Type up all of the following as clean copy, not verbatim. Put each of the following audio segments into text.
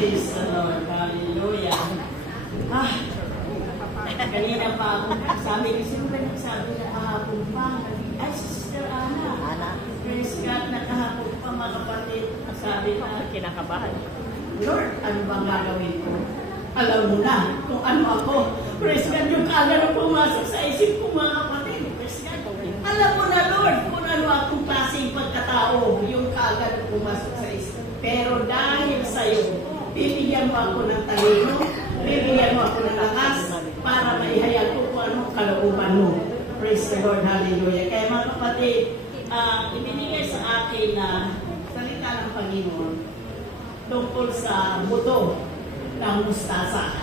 Praise the Lord. Hallelujah. Kanina pa ako, sabi ko, sino ba nagsabi na kahapon pa? Ay, Sister Ana. Praise God, na kahapon pa mga kapatid. Sabi na, kinakabahan. Lord, ano bang gagawin ko? Alam mo na kung ano ako. Praise God, yung kaagad na pumasok sa isip ko mga kapatid. Praise God. Alam mo na, Lord, kung ano akong klaseng pagkatao, yung kaagad na pumasok sa isip. Pero dahil sa'yo, bibigyan mo ako ng talino, bibigyan mo ako ng lakas para maihayag ko kung anong kalooban mo. Praise the Lord, hallelujah. Kaya mga kapatid, ibinigay sa akin na salita ng Panginoon tungkol sa buto ng mustasa.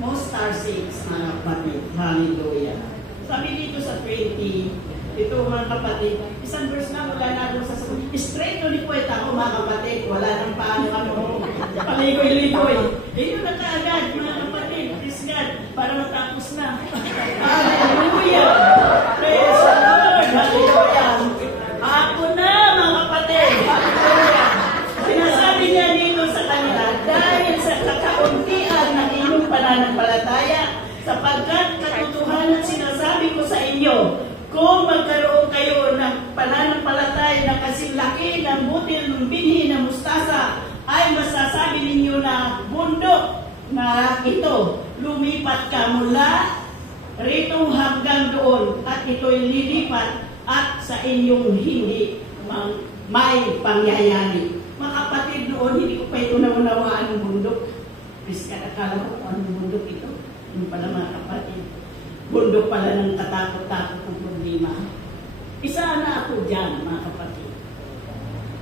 Mustard seeds, mga kapatid. Hallelujah. Sabi dito sa 20, ito mga kapatid, isang verse na wala na doon sa sabi. Straight to the point ako mga kapatid. Wala nang paano paligoy-ligoy. Yun na kaagad mga kapatid. Praise God. Para matapos na. Hallelujah. Praise the Lord. Hallelujah. Ako na mga kapatid. Hallelujah. Sinasabi niya dito sa kanila, dahil sa kakauntian ng inyong pananampalataya, sapagkat katotohanan sinasabi ko sa inyo, kung magkaroon kayo ng pananampalataya na kasing laki ng butil ng binhi ng mustasa, ay masasabi ninyo na bundok na ito, lumipat ka mula rito hanggang doon, at ito'y lilipat at sa inyong hindi may pangyayari. Mga kapatid noon, hindi ko pa ito naunawaan ng bundok. Bis akala ko kung anong bundok ito. Yung pala mga kapatid. Bundok pala ng katakot-takot ng problema. Isa na ako dyan, mga kapatid.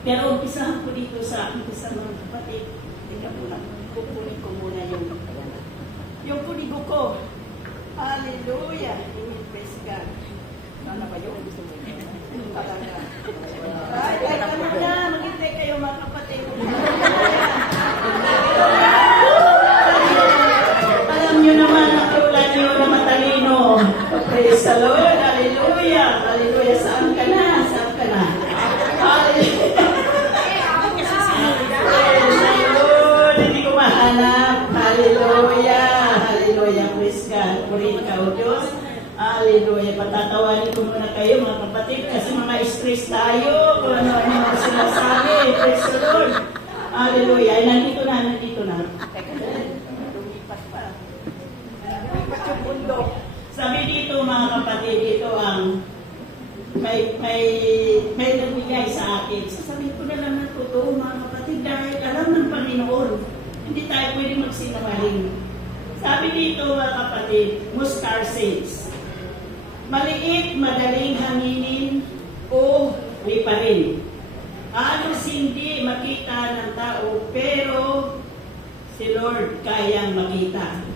Pero umpisahan ko dito sa mga kapatid. Tingnan mo lang. Kukunin ko muna yung puligo ko. Hallelujah. Praise God. Sana ba yun? Talaga. Ay, ano na. Maghintay kayo mga kapatid. Alam nyo naman ang tulad nyo na matalino. Praise the Lord. Hallelujah. Hallelujah. Saan ka na? Saan ka na? Hallelujah. Praise the Lord. Hindi ko mahanap. Hallelujah. Hallelujah. Praise God. Purihin ka, O Diyos. Hallelujah. Patatawanin ko muna kayo mga kapatid kasi mga stress tayo kung ano-ano ang sinasabi. Praise the Lord. Hallelujah. Ay, nandito na. Teka na. Lumipat pa. Lumipat yung bundok. Sabi dito mga kapatid, ito ang may nagbigay sa akin. Sasabihin ko na lang ng totoo mga kapatid dahil alam ng Panginoon. Hindi tayo pwede magsinungaling. Sabi dito mga kapatid, mustard seeds. Maliit, madaling hanginin o liparin. Halos hindi makita ng tao, pero si Lord kayang makita.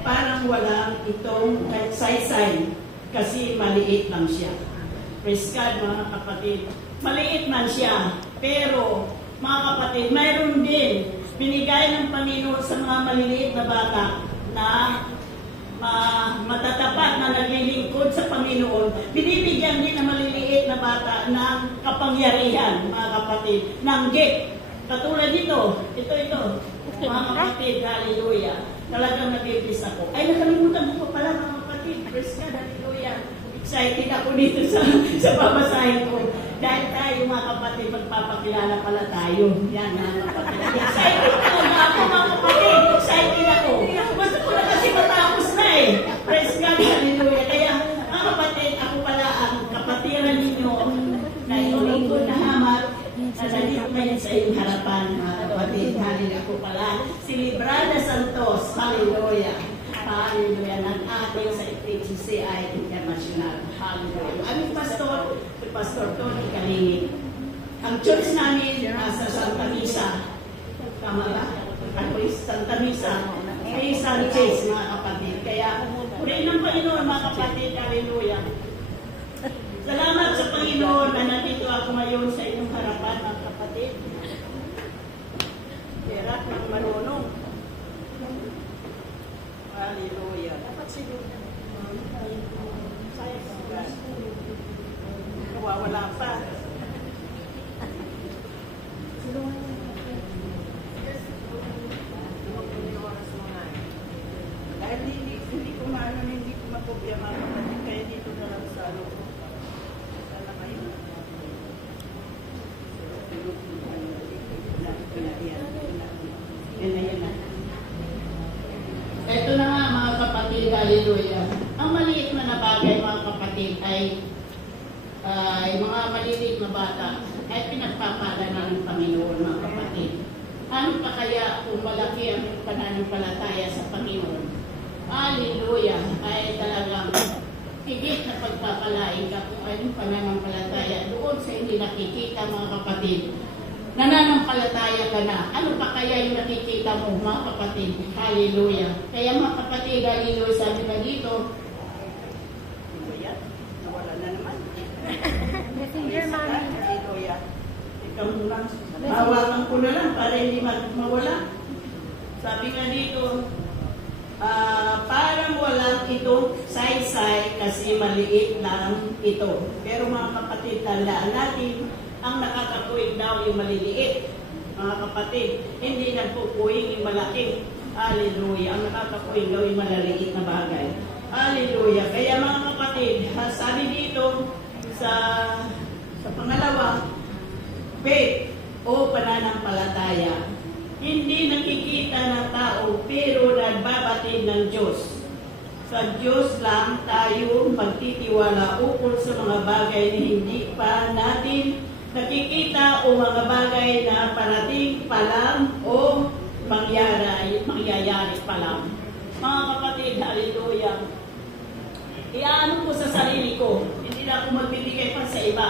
Parang walang itong saysay kasi maliit lang siya. Praise God mga kapatid. Maliit man siya, pero mga kapatid, mayroon din binigay ng Panginoon sa mga maliliit na bata na matatapat na naglilingkod sa Panginoon. Binibigyan din ng maliliit na bata ng kapangyarihan, mga kapatid, ng gift. Katulad dito, ito, mga kapatid, hallelujah. Talagang nag-ibis ako. Ay, nakalimutan ko pa pala, mga kapatid. Praise God, hallelujah. Excited ako dito sa babasahin ko. Dahil tayo, mga kapatid, magpapakilala pala tayo. Yan, mga kapatid. Excited ako, mga kapatid. Excited ako. Gusto ko na kasi matapos na eh. Praise God, hallelujah. Kaya, mga kapatid, ako pala ang kapatiran ninyo na inuling ko na hamat na nandito ngayon sa iyong harapan, mga kapatid. Hallelujah ako pala. Si Librada Santos, hallelujah. Hallelujah, ng ating sa PGCI International. Hallelujah. Aming pastor, si Pastor Tony Kalingit. Ang church namin sa Santa Misa. Tama ba? Ako Santa Misa. Ay Sanchez, mga kapatid. Kaya, purihin ng Panginoon, mga kapatid. Hallelujah. Salamat sa Panginoon na nandito ako ngayon sa inyong harapan, mga kapatid. Perak ng marunong. Hallelujah. Dapat siguro. Nawawala pa. Hallelujah, mga kapatid. Kaya dito na lang sa ano. Sana kayo. Yan na. Ito na nga mga kapatid, hallelujah. Ang maliit na bagay mga kapatid ay mga maliliit na bata ay pinagpapala na ng Panginoon mga kapatid. Ano pa kaya kung malaki ang pananampalataya sa Panginoon? Hallelujah! Ay talagang higit na pagpapalain ka kung anong pananampalataya doon sa hindi nakikita mga kapatid. Nananampalataya ka na. Ano pa kaya yung nakikita mo mga kapatid? Hallelujah! Kaya mga kapatid, hallelujah, sabi na dito, nawala na naman. Messenger, mami. Hallelujah. Ikaw muna. Hawakan ko na lang para hindi mawala. Sabi nga dito, parang walang itong saysay kasi maliit lang ito. Pero mga kapatid, tandaan natin, ang nakakapuwing daw yung maliliit. Mga kapatid, hindi nagpupuwing yung malaki. Hallelujah. Ang nakakapuwing daw yung maliliit na bagay. Hallelujah. Kaya mga kapatid, sabi dito sa pangalawa, faith o pananampalataya. Hindi nakikita ng tao pero nagbabatid ng Diyos. Sa Diyos lang tayo magtitiwala ukol sa mga bagay na hindi pa natin nakikita o mga bagay na parating pa lang o mangyayari pa lang. Mga kapatid, hallelujah. Iaano ko sa sarili ko, hindi na ako magbibigay pa sa iba.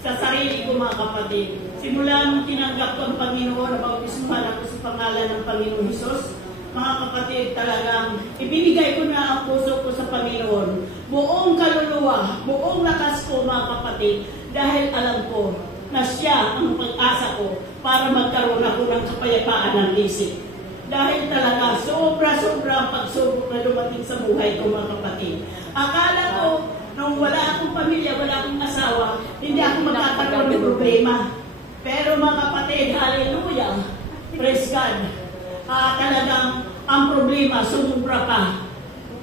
Sa sarili ko mga kapatid. Simula nung tinanggap ko ang Panginoon, bautismuhan ako sa pangalan ng Panginoon Hesus. Mga kapatid, talagang ibinigay ko na ang puso ko sa Panginoon. Buong kaluluwa, buong lakas ko mga kapatid, dahil alam ko na siya ang pag-asa ko para magkaroon ako ng kapayapaan ng isip. Dahil talaga, sobra-sobra ang pagsubok na dumating sa buhay ko mga kapatid. Akala ko, nung wala akong pamilya, wala akong asawa, hindi ako magkakaroon ng problema. Pero mga kapatid, hallelujah, praise God, talagang ang problema, sumubra pa.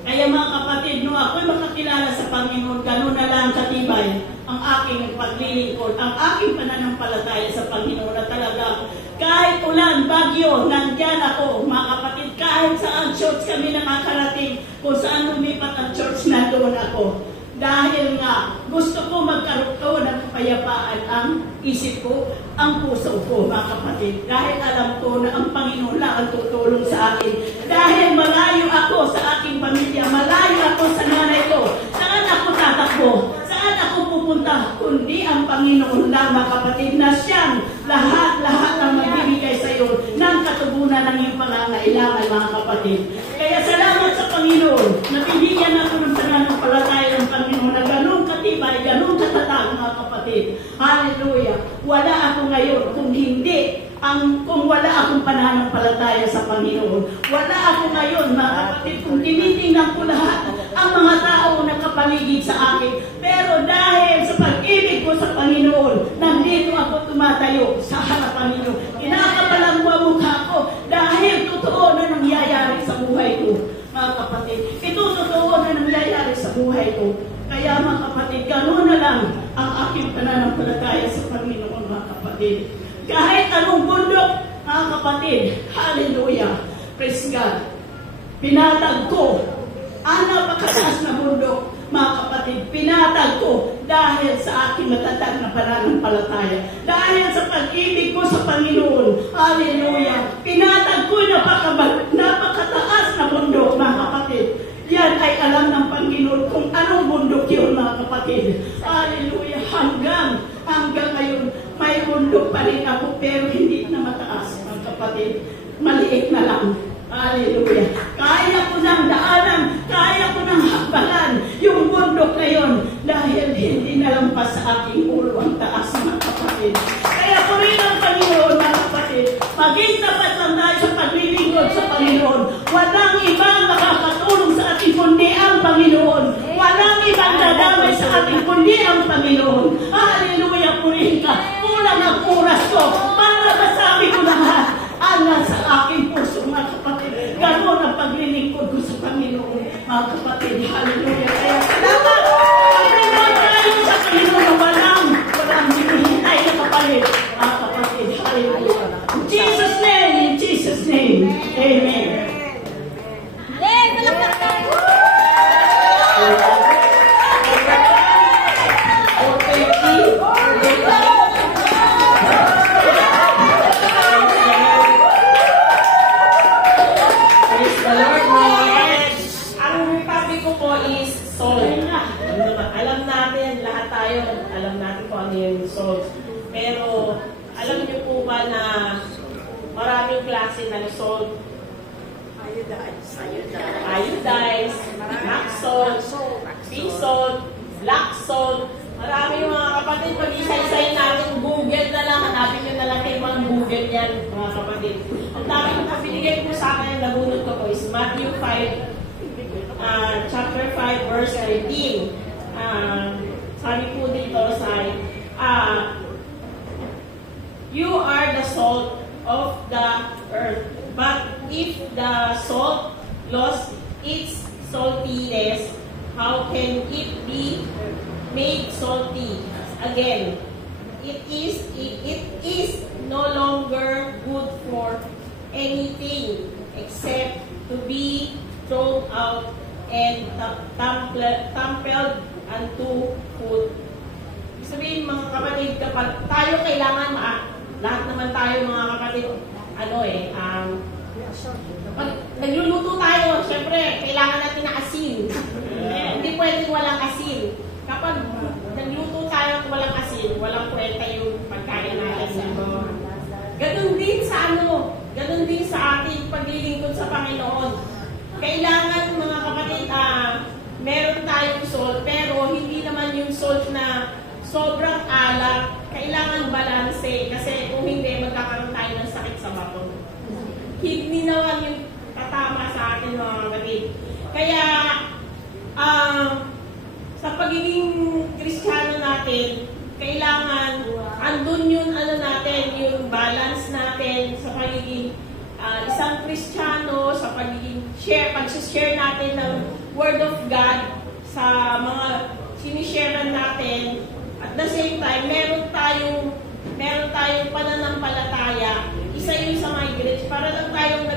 Kaya mga kapatid, nung ako'y makakilala sa Panginoon, ganun na lang katibay ang aking paglilingkod, ang aking pananampalataya sa Panginoon na talaga, kahit ulan, bagyo, nandyan ako, mga kapatid, kahit saan church kami nakakarating, kung saan lumipat ang church, nandoon ako. Dahil nga, gusto ko magkaroon ng kapayapaan ang isip ko, ang puso ko, mga kapatid. Dahil alam ko na ang Panginoon lang ang tutulong sa akin. Dahil malayo ako sa aking pamilya, malayo ako sa nanay ko. Saan ako tatakbo? Saan ako pupunta? Kundi ang Panginoon lang, mga kapatid, na siyang lahat ang magbibigay sa iyo ng katubunan ng iyong pangangailangan, mga kapatid. Kaya salamat sa Panginoon na binigyan ako ng pananampalataya ng Panginoon na ganun katibay, ganun katatag, mga kapatid. Hallelujah! Wala ako ngayon kung wala akong pananampalataya sa Panginoon. Wala ako ngayon, mga kapatid, kung tinitingnan ko lahat ang mga tao na kapaligid sa akin. Pero dahil sa pag-ibig ko sa Panginoon, nandito ako tumatayo sa harapan ninyo. Kinakabalang mo ang mukha ko dahil totoo na nangyayari sa buhay ko, mga kapatid. Ito totoo na nangyayari sa buhay ko. Kaya mga kapatid, gano'n na lang ang aking pananampalataya sa Panginoon, mga kapatid. Kahit anong bundok, mga kapatid, hallelujah, praise God, pinatag ko, ang napakataas na bundok, mga kapatid, pinatag ko dahil sa aking matatag na pananampalataya. Dahil sa pag-ibig ko sa Panginoon, hallelujah, pinatag ko napakataas na bundok, mga kapatid. Yan ay alam ng Panginoon kung anong bundok yun, mga kapatid. Hallelujah, hanggang ngayon, may bundok pa rin ako, pero hindi na mataas, mga kapatid. Maliit na lang. Hallelujah. Kaya ko ng daanan, kaya ko ng hakbalan yung bundok na yun dahil hindi nalampas sa aking ulo ang taas, mga kapatid. Kaya ko rin ang Panginoon, mga kapatid, maging tapat lang tayo sa paglilingkod sa Panginoon. Walang ibang makakatulong sa ating kundi ang Panginoon. Walang ibang dadamay sa ating kundi ang Panginoon. Hallelujah, purihin ka. Kulang ang oras ko para masabi ko lahat ang nasa aking puso, mga kapatid. Gano'n ang paglilingkod ko sa Panginoon, mga kapatid. Hallelujah. Kaya asukal na maraming klase ng salt. Iodized, rock salt, sea salt, black salt. Marami yung mga kapatid, pag isa-isayin natin, Google na lang, hanapin nyo na lang kayo mga Google yan, mga kapatid. Ang dami yung kapinigay po sa akin, nabunod ko po is Matthew 5, chapter 5, verse 13. Sabi po dito sa you are the salt of the earth, but if the salt lost its saltiness, how can it be made salty again? It is no longer good for anything except to be thrown out and trampled unto food. Sabihin mga kapatid, kapag tayo kailangan lahat naman tayo mga kapatid, pag nagluluto tayo, syempre, kailangan natin na asin. Hindi pwedeng walang asin. Kapag nagluto tayo at walang asin, walang kwenta yung pagkain natin. Ganun din sa ating paglilingkod sa Panginoon. Kailangan mga kapatid, meron tayong salt, pero hindi naman yung salt na sobrang alat. Kailangan balanse, kasi kung hindi, magkakaroon tayo ng sakit sa bato. Hindi naman yung tatama sa atin mga kapatid. Kaya, sa pagiging Kristiyano natin, kailangan andun yung yung balance natin sa pagiging isang Kristiyano, sa pagiging pag-share natin ng Word of God sa mga sinisharean natin. At the same time, meron tayong pananampalataya. Isa yun sa mga iglesia. Para lang tayong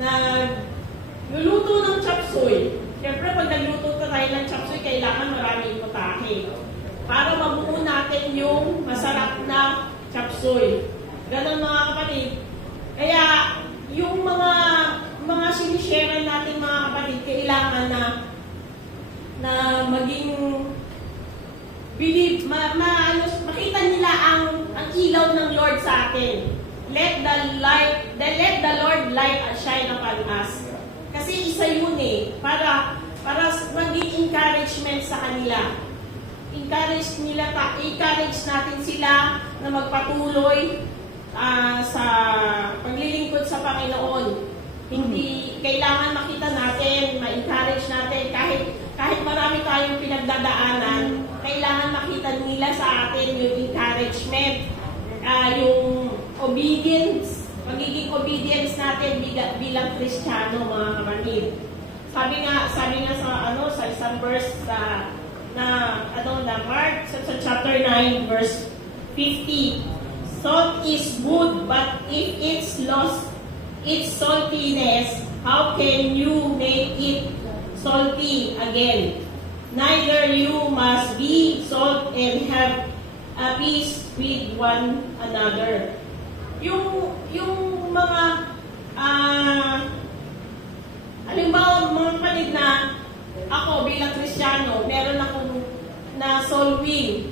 nagluluto ng chop suey. Siyempre, pag nagluto tayo ng chop suey, kailangan maraming putahe. Para mabuo natin yung masarap na chop suey. Ganon mga kapatid. Kaya, yung mga sinisharean natin mga kapatid, kailangan na maging makita nila ang ilaw ng Lord sa atin. Let the Lord light shine upon us. Kasi isa yun para maging encouragement sa kanila. Encourage natin sila na magpatuloy sa paglilingkod sa Panginoon. Hindi kailangan makita natin, ma-encourage natin kahit marami tayong pinagdadaanan, kailangan makita nila sa atin yung encouragement, yung obedience, magiging obedience natin bilang Kristiyano mga kapatid. Sabi nga sa isang verse na Mark sa chapter 9 verse 50. Salt is good, but if it's lost its saltiness, how can you make it salty again? Neither you must be salt and have a peace with one another. Yung mga halimbawa mga kapatid na ako bilang Kristiyano, meron akong na soul win.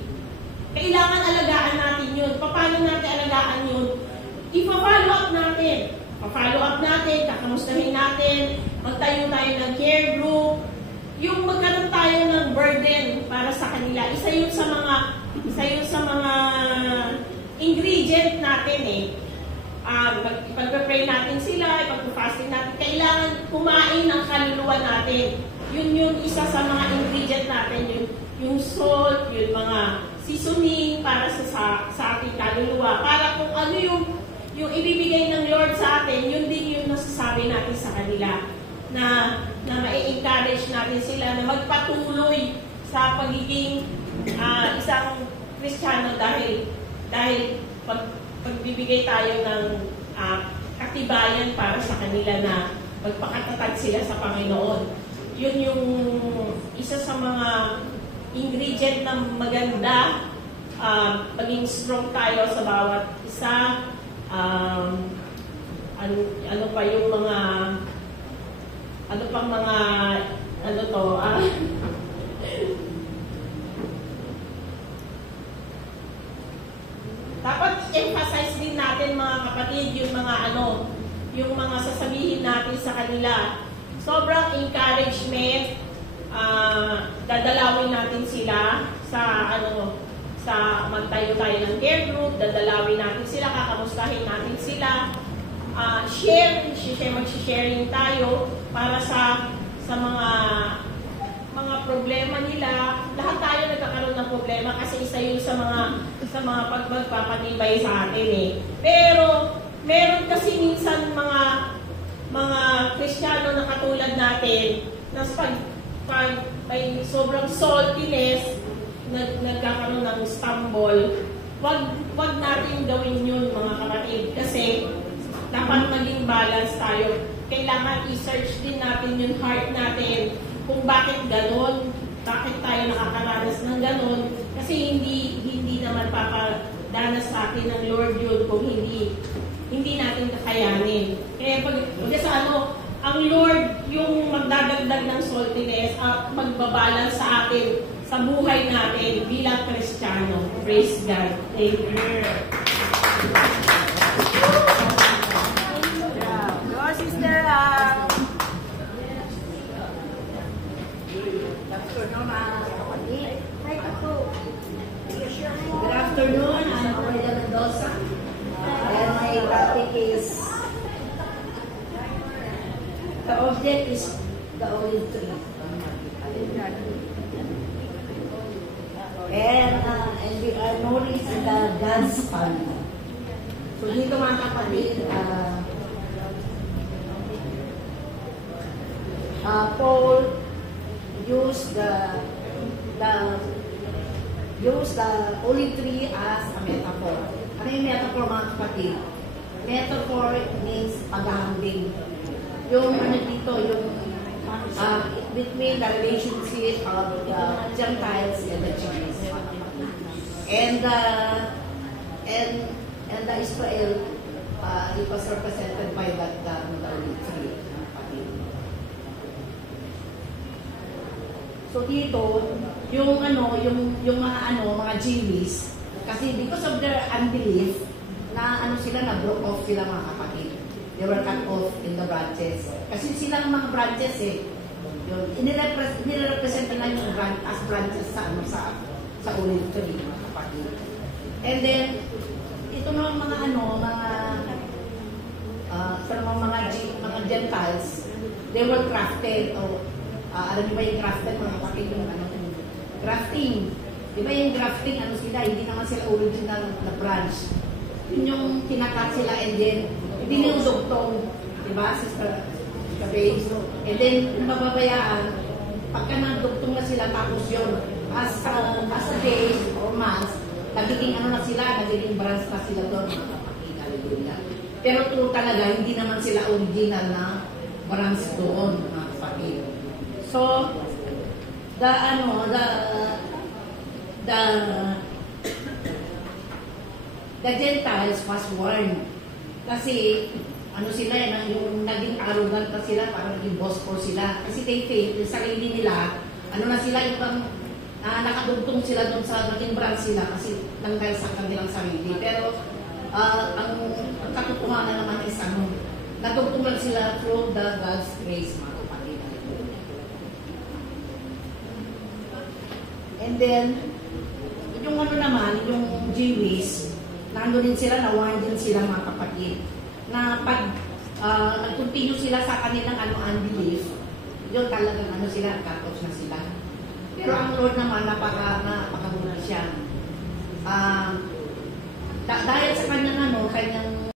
Kailangan alagaan natin yun. Paano natin alagaan yun? Ipa-follow up natin. Pa-follow up natin, kakamustahin natin, magtayo tayo ng care group, yung magkaroon tayo ng burden para sa kanila. Isa yun sa mga ingredient natin Ipag-pray natin sila, ipag-fasting natin. Kailangan kumain ng kaluluwa natin. Yun yung isa sa mga ingredient natin, yung salt, yung mga seasoning para sa ating kaluluwa. Para kung ano yung ibibigay ng Lord sa atin, yun din yung nasasabi natin sa kanila. Na ma-encourage natin sila na magpatuloy sa pagiging isang Kristiyano dahil pagbibigay tayo ng katibayan para sa kanila na magpakatatag sila sa Panginoon. Yun yung isa sa mga ingredient na maganda, maging strong tayo sa bawat isa. Ano pa yung mga dapat emphasize din natin kapatid, yung mga sasabihin natin sa kanila. Sobrang encouragement, dadalawin natin sila sa magtayo tayo ng care group, dadalawin natin sila, kakamustahin natin sila, mag-sharing tayo para sa mga problema nila. Lahat tayo nagkakaroon ng problema kasi isa yun sa mga pagpapatibay sa atin eh. Pero meron kasi minsan mga Kristiyano na katulad natin na pag may sobrang saltiness, nagkakaroon ng stumble, wag natin gawin yun mga kapatid kasi dapat maging balance tayo. Kailangan i-search din natin yung heart natin kung bakit ganon, bakit tayo nakakaranas ng ganon, kasi hindi naman papadanas sa atin ng Lord yun kung hindi natin kakayanin. Kaya ang Lord yung magdadagdag ng saltiness at magbabalance sa atin sa buhay natin bilang Kristiyano. Praise God. Amen. Go, Sister. Good afternoon. I'm Aurelia Mendoza. And my topic is, the object is the olive tree. And we are nourished in the God's family. So dito mga kapatid, Paul used the olive tree as a metaphor. Ano yung metaphor mga kapatid? Metaphor means paghahambing. Yung dito, yung between the relationship of the Gentiles and the Jews. And the Israel, it was represented by that the olive tree. So dito, yung mga Jewish, kasi because of their unbelief, na broke off sila mga kapatid. They were cut off in the branches. Kasi silang mga branches yun, inirepresent nila yung as branches sa olive tree mga kapatid. And then, ito naman mga Gentiles, they were crafted, alam niyo ba yung grafted mga kapatid, yung grafting. Di ba yung grafting, sila, hindi naman sila original na branch. Yun yung tinakat sila and then, hindi yung dugtong, di ba, sister, the base. And then, nababayaan, pagka nagdugtong na sila, tapos yun, as a days or months, nagiging nagiging branch na sila doon, mga kapatid, hallelujah. Pero true talaga, hindi naman sila original na branch doon, mga kapatid. So, the Gentiles was warned. Kasi, sila, yung naging arrogant na sila, parang naging boss for sila. Kasi they faith, yung sarili nila, ibang, nakadugtong sila doon sa naging branch sila kasi dahil sa kanilang sarili. Pero, ang katotohanan naman is, natugtong lang sila through the God's grace, mga kapatid. And then, yung yung Jewish, nandun din sila, nawarn din sila mga kapatid, na pag nag-continue sila sa kanilang unbelief, yun talagang sila, cut-off na sila. Pero ang Lord naman, napakabuna siya. Dahil sa kanyang